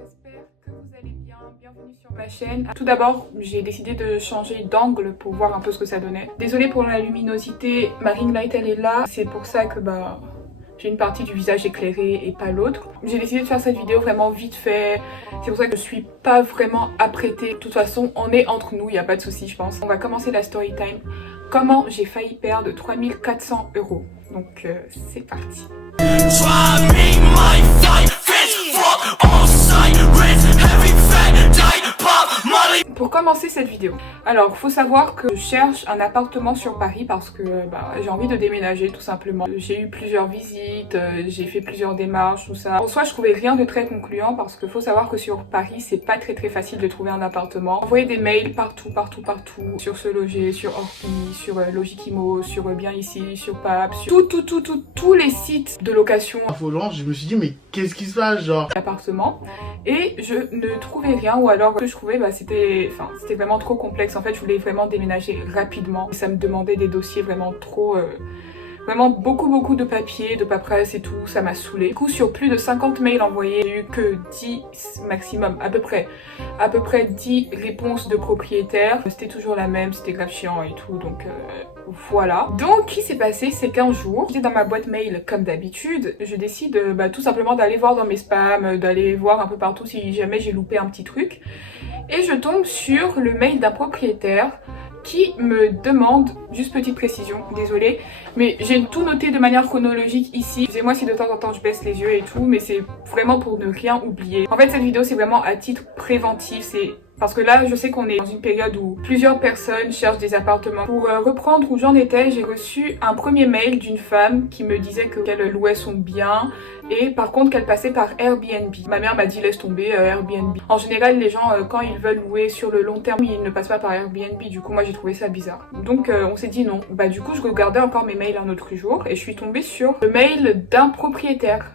j'espère que vous allez bien. Bienvenue sur ma chaîne. Tout d'abord, j'ai décidé de changer d'angle pour voir un peu ce que ça donnait. Désolée pour la luminosité, ma ring light elle est là. C'est pour ça que j'ai une partie du visage éclairée et pas l'autre. J'ai décidé de faire cette vidéo vraiment vite fait. C'est pour ça que je suis pas vraiment apprêtée. De toute façon, on est entre nous, il n'y a pas de souci je pense. On va commencer la story time. Comment j'ai failli perdre 3400 €. Donc c'est parti. Pour commencer cette vidéo, alors faut savoir que je cherche un appartement sur Paris parce que j'ai envie de déménager tout simplement. J'ai eu plusieurs visites, j'ai fait plusieurs démarches, tout ça. En soi je trouvais rien de très concluant parce que faut savoir que sur Paris c'est pas très facile de trouver un appartement. Envoyer des mails partout, sur Se Loger, sur Orpi, sur Logikimo, sur Bien Ici, sur Pap, sur tous les sites de location. Volant, je me suis dit mais qu'est-ce qui se passe genre Appartement, et je ne trouvais rien, ou alors ce que je trouvais c'était vraiment trop complexe. En fait je voulais vraiment déménager rapidement, ça me demandait des dossiers vraiment trop vraiment beaucoup de papiers, de paperasse et tout, ça m'a saoulée. Du coup sur plus de 50 mails envoyés, j'ai eu que 10 maximum, à peu près 10 réponses de propriétaires. C'était toujours la même, c'était grave chiant et tout, donc voilà. Donc ce qui s'est passé c'est qu'un jour, j'étais dans ma boîte mail comme d'habitude, je décide tout simplement d'aller voir dans mes spams, d'aller voir un peu partout si jamais j'ai loupé un petit truc. Et je tombe sur le mail d'un propriétaire qui me demande, juste petite précision, désolée, mais j'ai tout noté de manière chronologique ici. Excusez-moi si de temps en temps je baisse les yeux et tout, mais c'est vraiment pour ne rien oublier. En fait cette vidéo c'est vraiment à titre préventif, c'est parce que là je sais qu'on est dans une période où plusieurs personnes cherchent des appartements. Pour reprendre où j'en étais, j'ai reçu un premier mail d'une femme qui me disait qu'elle louait son bien et par contre qu'elle passait par Airbnb. Ma mère m'a dit laisse tomber Airbnb. En général les gens quand ils veulent louer sur le long terme ils ne passent pas par Airbnb, du coup moi j'ai trouvé ça bizarre. Donc on s'est dit non. Du coup je regardais encore mes mails un autre jour et je suis tombée sur le mail d'un propriétaire.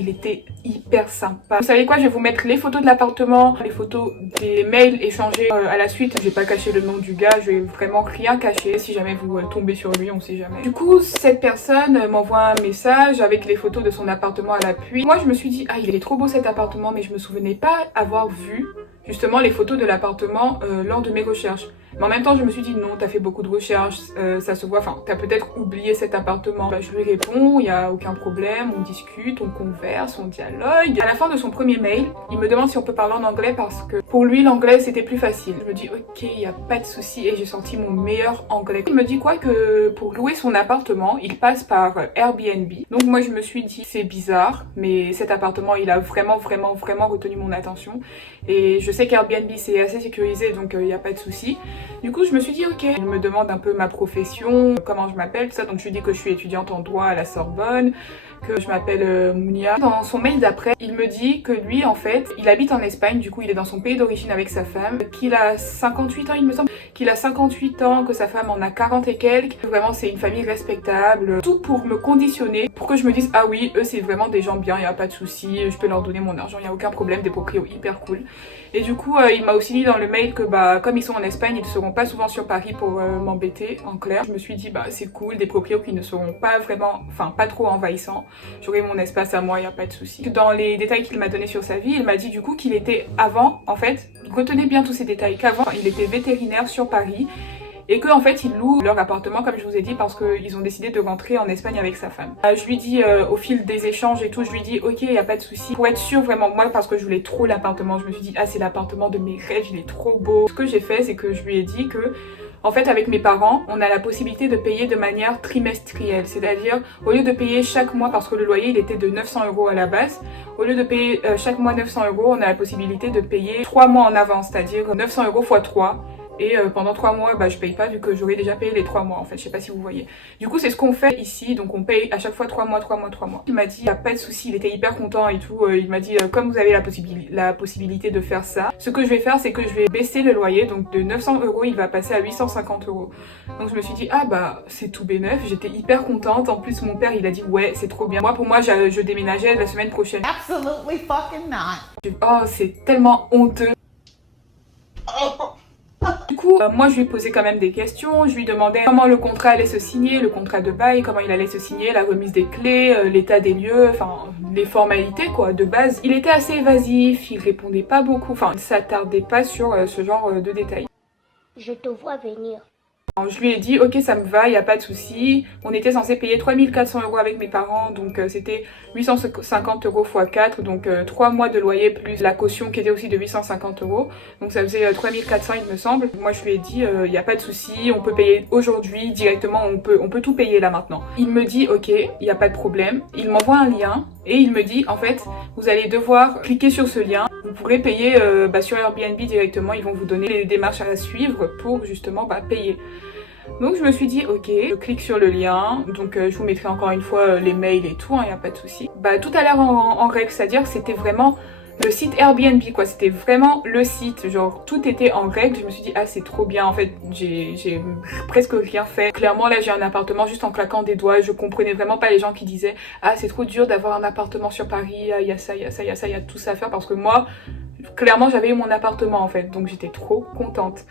Il était hyper sympa. Vous savez quoi, je vais vous mettre les photos de l'appartement, les photos des mails échangés à la suite. Je vais pas cacher le nom du gars, je vais vraiment rien cacher. Si jamais vous tombez sur lui, on sait jamais. Du coup, cette personne m'envoie un message avec les photos de son appartement à l'appui. Moi, je me suis dit, ah, il est trop beau cet appartement, mais je me souvenais pas avoir vu justement les photos de l'appartement lors de mes recherches. Mais en même temps je me suis dit non, t'as fait beaucoup de recherches, ça se voit, enfin t'as peut-être oublié cet appartement. Je lui réponds, il n'y a aucun problème, on discute, on converse, on dialogue. À la fin de son premier mail, il me demande si on peut parler en anglais parce que pour lui l'anglais c'était plus facile. Je me dis ok, il n'y a pas de souci et j'ai sorti mon meilleur anglais. Il me dit quoi que pour louer son appartement, il passe par Airbnb. Donc moi je me suis dit c'est bizarre, mais cet appartement il a vraiment retenu mon attention. Et je sais qu'Airbnb c'est assez sécurisé donc il n'y a pas de souci. Du coup je me suis dit ok, il me demande un peu ma profession, comment je m'appelle, tout ça, donc je lui dis que je suis étudiante en droit à la Sorbonne, que je m'appelle Mounia. Dans son mail d'après, il me dit que lui en fait, il habite en Espagne, du coup il est dans son pays d'origine avec sa femme, qu'il a 58 ans il me semble, qu'il a 58 ans, que sa femme en a 40 et quelques, vraiment c'est une famille respectable, tout pour me conditionner, pour que je me dise ah oui, eux c'est vraiment des gens bien, il n'y a pas de souci, je peux leur donner mon argent, il n'y a aucun problème, des proprios hyper cool. Et du coup il m'a aussi dit dans le mail que comme ils sont en Espagne, ils ne seront pas souvent sur Paris pour m'embêter, en clair. Je me suis dit c'est cool, des proprios qui ne seront pas vraiment, enfin pas trop envahissants, j'aurai mon espace à moi, il n'y a pas de souci. Dans les détails qu'il m'a donné sur sa vie, il m'a dit du coup qu'il était avant, en fait, retenez bien tous ces détails, qu'avant il était vétérinaire sur Paris et qu'en fait ils louent leur appartement comme je vous ai dit parce qu'ils ont décidé de rentrer en Espagne avec sa femme. Je lui dis au fil des échanges et tout, je lui dis ok, il n'y a pas de souci. Pour être sûre vraiment, moi parce que je voulais trop l'appartement, je me suis dit ah c'est l'appartement de mes rêves, il est trop beau. Ce que j'ai fait c'est que je lui ai dit que en fait avec mes parents on a la possibilité de payer de manière trimestrielle, c'est-à-dire au lieu de payer chaque mois, parce que le loyer il était de 900 € à la base, au lieu de payer chaque mois 900 €, on a la possibilité de payer 3 mois en avance, c'est-à-dire 900 € x 3. Et pendant 3 mois, je paye pas vu que j'aurais déjà payé les 3 mois en fait, je sais pas si vous voyez. Du coup c'est ce qu'on fait ici, donc on paye à chaque fois 3 mois. Il m'a dit, y a pas de souci, il était hyper content et tout. Il m'a dit, comme vous avez la possibilité de faire ça, ce que je vais faire c'est que je vais baisser le loyer, donc de 900 € il va passer à 850 €. Donc je me suis dit, ah c'est tout bénef, j'étais hyper contente. En plus mon père il a dit, ouais c'est trop bien. Moi pour moi je déménageais la semaine prochaine. Absolutely fucking not. Oh c'est tellement honteux. Du coup, moi je lui posais quand même des questions, je lui demandais comment le contrat allait se signer, le contrat de bail, comment il allait se signer, la remise des clés, l'état des lieux, enfin les formalités quoi de base. Il était assez évasif, il répondait pas beaucoup, enfin il s'attardait pas sur ce genre de détails. Je te vois venir. Je lui ai dit ok ça me va, il n'y a pas de souci. On était censé payer 3400 € avec mes parents, donc c'était 850 € x 4, donc 3 mois de loyer plus la caution qui était aussi de 850 €. Donc ça faisait 3400 il me semble. Moi je lui ai dit il n'y a pas de souci, on peut payer aujourd'hui directement, on peut tout payer là maintenant. Il me dit ok, il n'y a pas de problème. Il m'envoie un lien et il me dit en fait vous allez devoir cliquer sur ce lien. Vous pourrez payer sur Airbnb directement, ils vont vous donner les démarches à suivre pour justement payer. Donc je me suis dit ok, je clique sur le lien, donc je vous mettrai encore une fois les mails et tout, il n'y a pas de souci. Tout a l'air en règle, c'est-à-dire que c'était vraiment le site Airbnb quoi, c'était vraiment le site, genre tout était en règle. Je me suis dit ah c'est trop bien, en fait j'ai presque rien fait. Clairement là j'ai un appartement juste en claquant des doigts, je comprenais vraiment pas les gens qui disaient ah c'est trop dur d'avoir un appartement sur Paris, il y a ça, il y a ça, il y a ça, il y a tout ça à faire, parce que moi clairement j'avais eu mon appartement en fait, donc j'étais trop contente.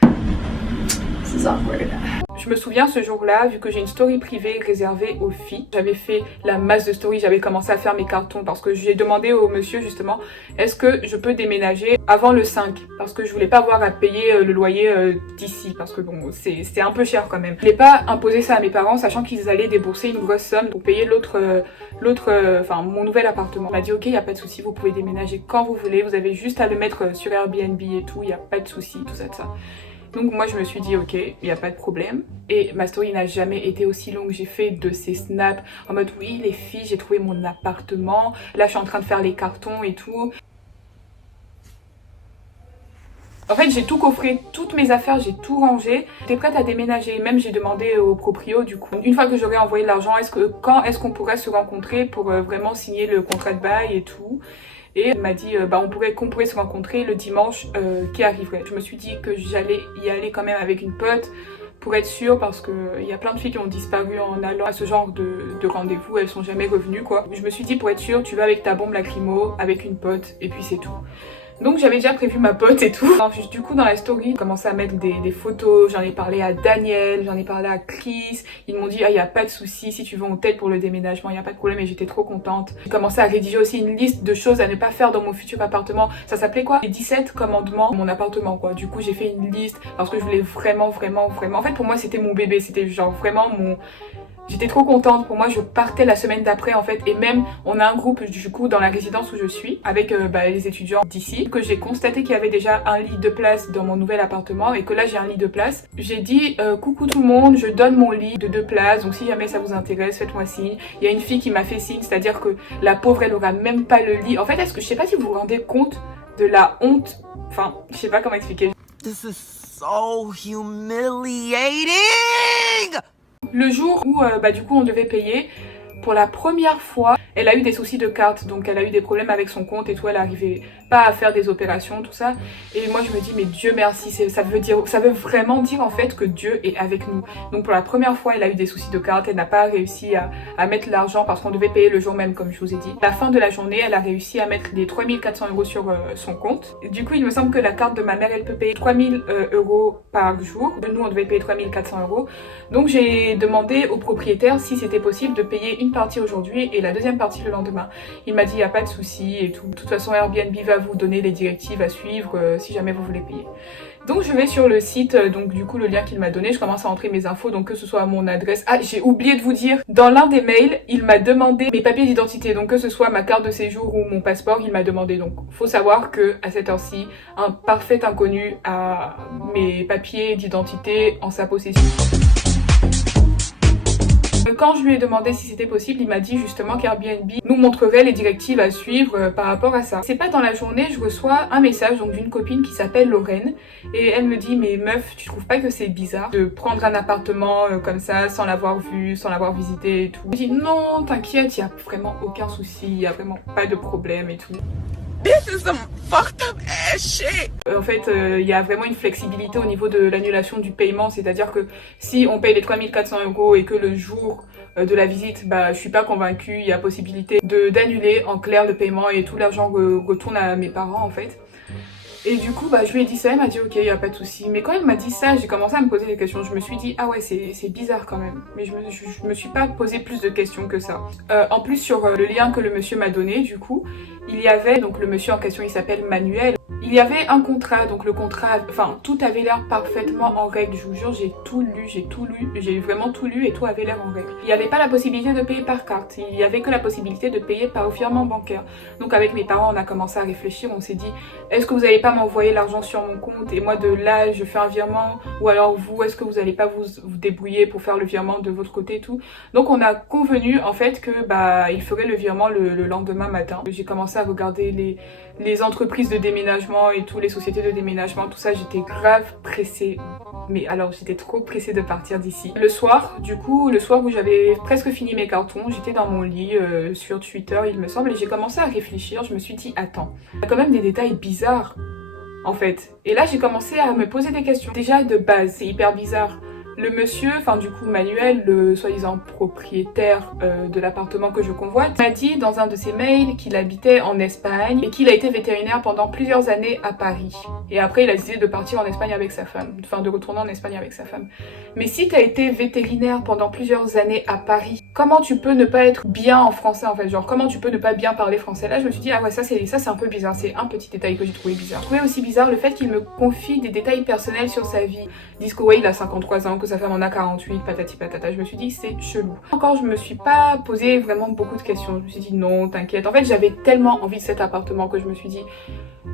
Je me souviens ce jour-là, vu que j'ai une story privée réservée aux filles, j'avais fait la masse de stories, j'avais commencé à faire mes cartons parce que j'ai demandé au monsieur justement est-ce que je peux déménager avant le 5, parce que je voulais pas avoir à payer le loyer d'ici, parce que bon c'est un peu cher quand même. Je voulais pas imposer ça à mes parents sachant qu'ils allaient débourser une grosse somme pour payer mon nouvel appartement. On m'a dit ok, il y a pas de souci, vous pouvez déménager quand vous voulez, vous avez juste à le mettre sur Airbnb et tout, il y a pas de souci, tout ça. Donc moi je me suis dit ok, il n'y a pas de problème. Et ma story n'a jamais été aussi longue. J'ai fait de ces snaps en mode oui les filles, j'ai trouvé mon appartement. Là je suis en train de faire les cartons et tout. En fait j'ai tout coffré, toutes mes affaires, j'ai tout rangé. J'étais prête à déménager, même j'ai demandé au proprio du coup. Une fois que j'aurai envoyé l'argent, quand est-ce qu'on pourrait se rencontrer pour vraiment signer le contrat de bail et tout. Et elle m'a dit qu'on pourrait se rencontrer le dimanche qui arriverait. Je me suis dit que j'allais y aller quand même avec une pote pour être sûre, parce qu'il y a plein de filles qui ont disparu en allant à ce genre de rendez-vous, elles sont jamais revenues quoi. Je me suis dit pour être sûre, tu vas avec ta bombe lacrymo, avec une pote et puis c'est tout. Donc j'avais déjà prévu ma pote et tout. Alors, du coup dans la story, j'ai commencé à mettre des photos, j'en ai parlé à Daniel, j'en ai parlé à Chris. Ils m'ont dit ah y a pas de souci, si tu veux on t'aide pour le déménagement, il y a pas de problème, et j'étais trop contente. J'ai commencé à rédiger aussi une liste de choses à ne pas faire dans mon futur appartement. Ça s'appelait quoi? Les 17 commandements de mon appartement quoi. Du coup j'ai fait une liste parce que je voulais vraiment. En fait pour moi c'était mon bébé, c'était genre vraiment mon... J'étais trop contente, pour moi je partais la semaine d'après en fait, et même on a un groupe du coup dans la résidence où je suis avec les étudiants d'ici, que j'ai constaté qu'il y avait déjà un lit de place dans mon nouvel appartement et que là j'ai un lit de place. J'ai dit coucou tout le monde, je donne mon lit de 2 places, donc si jamais ça vous intéresse faites-moi signe. Il y a une fille qui m'a fait signe, c'est-à-dire que la pauvre elle aura même pas le lit. En fait je sais pas si vous vous rendez compte de la honte, enfin je sais pas comment expliquer. This is so humiliating. Le jour où du coup on devait payer, pour la première fois, elle a eu des soucis de carte, donc elle a eu des problèmes avec son compte et tout, elle n'arrivait pas à faire des opérations, tout ça. Et moi je me dis mais Dieu merci, ça veut vraiment dire en fait que Dieu est avec nous. Donc pour la première fois elle a eu des soucis de carte, elle n'a pas réussi à mettre l'argent parce qu'on devait payer le jour même comme je vous ai dit. À la fin de la journée elle a réussi à mettre les 3400 € sur son compte. Du coup il me semble que la carte de ma mère elle peut payer 3000 € par jour. Nous on devait payer 3400 €. Donc j'ai demandé au propriétaire si c'était possible de payer une partie aujourd'hui et la deuxième partie le lendemain. Il m'a dit il n'y a pas de souci et tout. De toute façon Airbnb va vous donner les directives à suivre si jamais vous voulez payer. Donc je vais sur le site, donc du coup le lien qu'il m'a donné, je commence à entrer mes infos, donc que ce soit mon adresse. Ah j'ai oublié de vous dire, dans l'un des mails, il m'a demandé mes papiers d'identité, donc que ce soit ma carte de séjour ou mon passeport, il m'a demandé. Donc faut savoir que à cette heure-ci, un parfait inconnu a mes papiers d'identité en sa possession. Quand je lui ai demandé si c'était possible, il m'a dit justement qu'Airbnb nous montrerait les directives à suivre par rapport à ça. C'est pas dans la journée, je reçois un message donc d'une copine qui s'appelle Lorraine et elle me dit mais meuf, tu trouves pas que c'est bizarre de prendre un appartement comme ça sans l'avoir vu, sans l'avoir visité et tout. Je dis non, t'inquiète, il y a vraiment aucun souci, il y a vraiment pas de problème et tout. This is some fucked up ass shit. En fait, il y a vraiment une flexibilité au niveau de l'annulation du paiement, c'est-à-dire que si on paye les 3400 € et que le jour de la visite, je suis pas convaincue, il y a possibilité d'annuler en clair le paiement et tout l'argent retourne à mes parents en fait. Et du coup, bah, je lui ai dit ça, elle m'a dit ok, y a pas de souci. Mais quand elle m'a dit ça, j'ai commencé à me poser des questions. Je me suis dit ah ouais, c'est bizarre quand même. Mais je me suis pas posé plus de questions que ça. En plus, sur le lien que le monsieur m'a donné, du coup, il y avait, donc le monsieur en question, il s'appelle Manuel. Il y avait un contrat, donc le contrat, enfin tout avait l'air parfaitement en règle, je vous jure, j'ai vraiment tout lu et tout avait l'air en règle. Il n'y avait pas la possibilité de payer par carte, il n'y avait que la possibilité de payer par virement bancaire. Donc avec mes parents, on a commencé à réfléchir, on s'est dit, est-ce que vous n'allez pas m'envoyer l'argent sur mon compte et moi de là, je fais un virement, ou alors vous, est-ce que vous n'allez pas vous débrouiller pour faire le virement de votre côté et tout. Donc on a convenu en fait que bah il ferait le virement le lendemain matin. J'ai commencé à regarder les entreprises de déménagement et tout, les sociétés de déménagement, tout ça, j'étais grave pressée. Mais alors j'étais trop pressée de partir d'ici. Le soir, du coup, le soir où j'avais presque fini mes cartons, j'étais dans mon lit sur Twitter, il me semble, et j'ai commencé à réfléchir. Je me suis dit, attends, il y a quand même des détails bizarres, en fait. Et là, j'ai commencé à me poser des questions. Déjà, de base, c'est hyper bizarre. Le monsieur, enfin du coup Manuel, le soi-disant propriétaire de l'appartement que je convoite, m'a dit dans un de ses mails qu'il habitait en Espagne et qu'il a été vétérinaire pendant plusieurs années à Paris. Et après il a décidé de partir en Espagne avec sa femme, enfin de retourner en Espagne avec sa femme. Mais si tu as été vétérinaire pendant plusieurs années à Paris, comment tu peux ne pas être bien en français en fait? Genre comment tu peux ne pas bien parler français? Là je me suis dit ah ouais ça c'est un peu bizarre, c'est un petit détail que j'ai trouvé bizarre. J'ai trouvé aussi bizarre le fait qu'il me confie des détails personnels sur sa vie. Ils disent que ouais il a 53 ans, que sa femme en a 48, patati patata. Je me suis dit c'est chelou. Encore je me suis pas posé vraiment beaucoup de questions. Je me suis dit non t'inquiète. En fait j'avais tellement envie de cet appartement que je me suis dit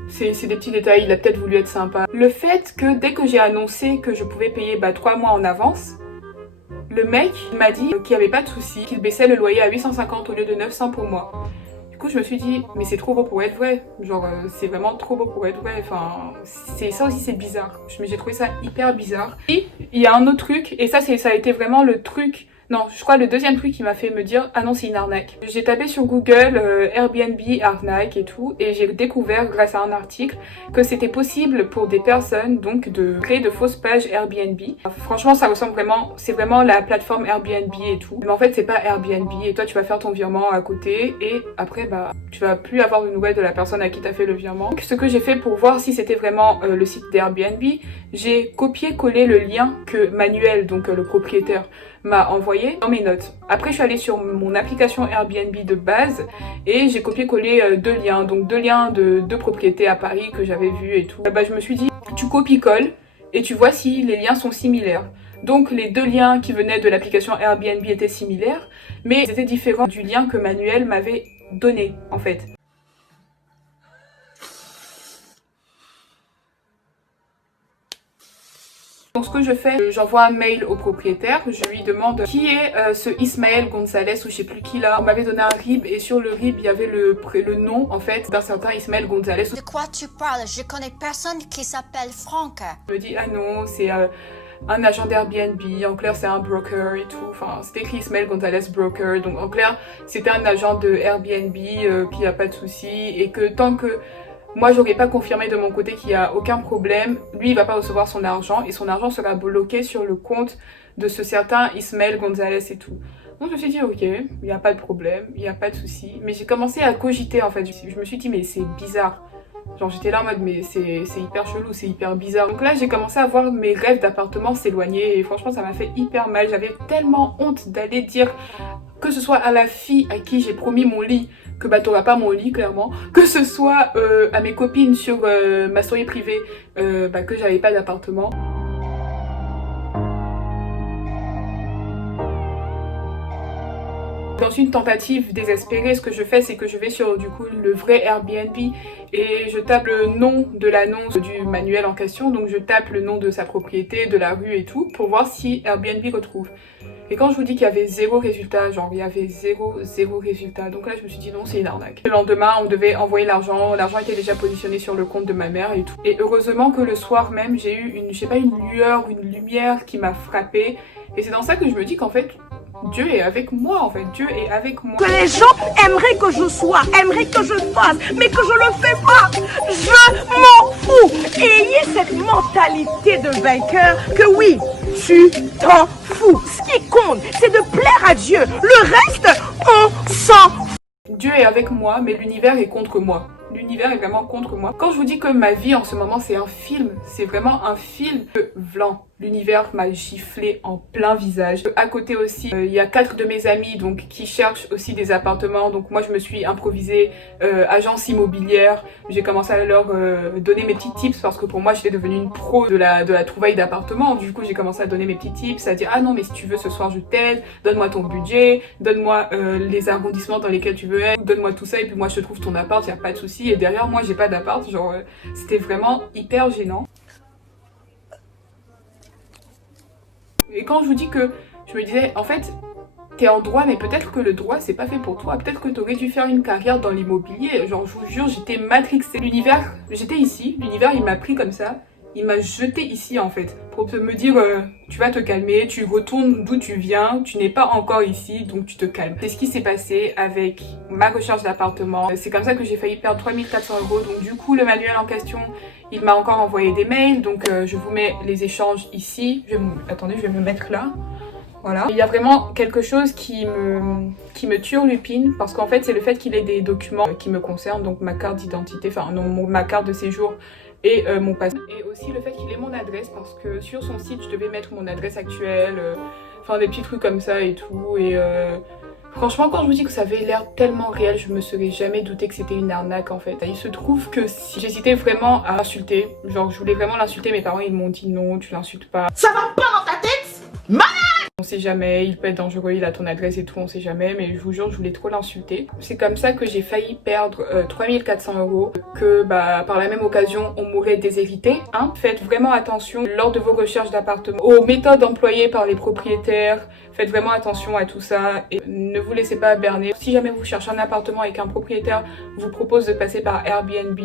c'est des petits détails, il a peut-être voulu être sympa. Le fait que dès que j'ai annoncé que je pouvais payer 3 mois en avance, le mec m'a dit qu'il n'y avait pas de souci, qu'il baissait le loyer à 850 au lieu de 900 pour moi. Du coup je me suis dit mais c'est trop beau pour être vrai, genre c'est vraiment trop beau pour être vrai, enfin ça aussi c'est bizarre. J'ai trouvé ça hyper bizarre. Et il y a un autre truc, et ça a été vraiment le truc, non je crois le deuxième truc qui m'a fait me dire ah non c'est une arnaque. J'ai tapé sur Google Airbnb arnaque et tout, et j'ai découvert grâce à un article que c'était possible pour des personnes donc de créer de fausses pages Airbnb. Franchement ça ressemble vraiment, c'est vraiment la plateforme Airbnb et tout, mais en fait c'est pas Airbnb et toi tu vas faire ton virement à côté et après tu vas plus avoir de nouvelles de la personne à qui t'as fait le virement. Donc, ce que j'ai fait pour voir si c'était vraiment le site d'Airbnb, j'ai copié-collé le lien que Manuel, donc le propriétaire, m'a envoyé dans mes notes. Après je suis allée sur mon application Airbnb de base et j'ai copié-collé deux liens, donc deux liens de deux propriétés à Paris que j'avais vus et tout. Je me suis dit tu copies-colles et tu vois si les liens sont similaires. Donc les deux liens qui venaient de l'application Airbnb étaient similaires, mais ils étaient différents du lien que Manuel m'avait donné en fait. Donc ce que je fais, j'envoie un mail au propriétaire, je lui demande qui est ce Ismaël Gonzalez ou je sais plus qui là. On m'avait donné un RIB et sur le RIB il y avait le nom en fait d'un certain Ismaël Gonzalez. De quoi tu parles? Je connais personne qui s'appelle Franck. Il me dit ah non c'est un agent d'Airbnb, en clair c'est un broker et tout, enfin c'était écrit Ismaël Gonzalez broker, donc en clair c'était un agent de Airbnb qui a pas de souci et que tant que moi j'aurais pas confirmé de mon côté qu'il y a aucun problème, lui il va pas recevoir son argent et son argent sera bloqué sur le compte de ce certain Ismaël Gonzalez et tout. Donc je me suis dit ok, il n'y a pas de problème, il n'y a pas de souci, mais j'ai commencé à cogiter en fait, je me suis dit mais c'est bizarre. Genre j'étais là en mode mais c'est hyper chelou, c'est hyper bizarre. Donc là j'ai commencé à voir mes rêves d'appartement s'éloigner et franchement ça m'a fait hyper mal. J'avais tellement honte d'aller dire que ce soit à la fille à qui j'ai promis mon lit que t'auras pas mon lit clairement, que ce soit à mes copines sur ma story privée que j'avais pas d'appartement. Dans une tentative désespérée, ce que je fais, c'est que je vais sur du coup le vrai Airbnb et je tape le nom de l'annonce du manuel en question, donc je tape le nom de sa propriété, de la rue et tout, pour voir si Airbnb retrouve. Et quand je vous dis qu'il y avait zéro résultat, genre il y avait zéro résultat, donc là je me suis dit non c'est une arnaque. Le lendemain on devait envoyer l'argent était déjà positionné sur le compte de ma mère et tout. Et heureusement que le soir même j'ai eu une lueur, une lumière qui m'a frappée. Et c'est dans ça que je me dis qu'en fait Dieu est avec moi en fait, Dieu est avec moi. Que les gens aimeraient que je sois, aimeraient que je fasse, mais que je le fais pas. Je m'en fous. Ayez cette mentalité de vainqueur que oui, tu t'en fous. Ce qui compte, c'est de plaire à Dieu. Le reste, on s'en fout. Dieu est avec moi, mais l'univers est contre moi. l'univers est vraiment contre moi. Quand je vous dis que ma vie en ce moment c'est un film, c'est vraiment un film blanc. L'univers m'a giflé en plein visage. À côté aussi, il y a 4 de mes amis donc qui cherchent aussi des appartements. Donc moi je me suis improvisée agence immobilière. J'ai commencé à leur donner mes petits tips parce que pour moi j'étais devenue une pro de la trouvaille d'appartements. Du coup j'ai commencé à donner mes petits tips, à dire ah non mais si tu veux ce soir je t'aide, donne-moi ton budget, donne-moi les arrondissements dans lesquels tu veux être, donne-moi tout ça et puis moi je te trouve ton appart, y a pas de souci. Et derrière moi j'ai pas d'appart, genre c'était vraiment hyper gênant. Et quand je vous dis que je me disais, en fait, t'es en droit, mais peut-être que le droit, c'est pas fait pour toi. Peut-être que t'aurais dû faire une carrière dans l'immobilier. Genre, je vous jure, j'étais matrixée. L'univers, j'étais ici, l'univers, il m'a pris comme ça. Il m'a jeté ici, en fait, pour me dire, tu vas te calmer, tu retournes d'où tu viens, tu n'es pas encore ici, donc tu te calmes. C'est ce qui s'est passé avec ma recherche d'appartement. C'est comme ça que j'ai failli perdre 3400 €. Donc du coup, le manuel en question, il m'a encore envoyé des mails. Donc je vous mets les échanges ici. Attendez, je vais me mettre là. Voilà. Il y a vraiment quelque chose qui me turlupine parce qu'en fait, c'est le fait qu'il ait des documents qui me concernent. Donc ma carte d'identité, enfin non, ma carte de séjour et mon passeport. Et aussi le fait qu'il ait mon adresse parce que sur son site je devais mettre mon adresse actuelle, enfin des petits trucs comme ça et tout. Et franchement quand je vous dis que ça avait l'air tellement réel, je me serais jamais douté que c'était une arnaque en fait. Il se trouve que si j'hésitais vraiment à l'insulter, genre je voulais vraiment l'insulter, mes parents ils m'ont dit non tu l'insultes pas. Ça va pas dans ta tête? Malade! On sait jamais, il peut être dangereux, il a ton adresse et tout, on sait jamais, mais je vous jure, je voulais trop l'insulter. C'est comme ça que j'ai failli perdre 3400 €, que bah par la même occasion, on m'aurait déshérité. Hein. Faites vraiment attention lors de vos recherches d'appartements aux méthodes employées par les propriétaires. Faites vraiment attention à tout ça et ne vous laissez pas berner. Si jamais vous cherchez un appartement et qu'un propriétaire vous propose de passer par Airbnb,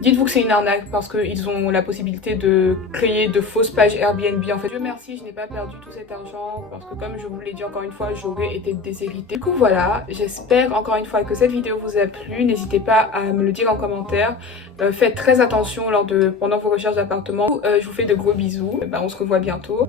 dites-vous que c'est une arnaque parce qu'ils ont la possibilité de créer de fausses pages Airbnb. En fait, Dieu merci, je n'ai pas perdu tout cet argent parce que comme je vous l'ai dit encore une fois, j'aurais été déshéritée. Du coup voilà, j'espère encore une fois que cette vidéo vous a plu. N'hésitez pas à me le dire en commentaire. Faites très attention pendant vos recherches d'appartements. Je vous fais de gros bisous. On se revoit bientôt.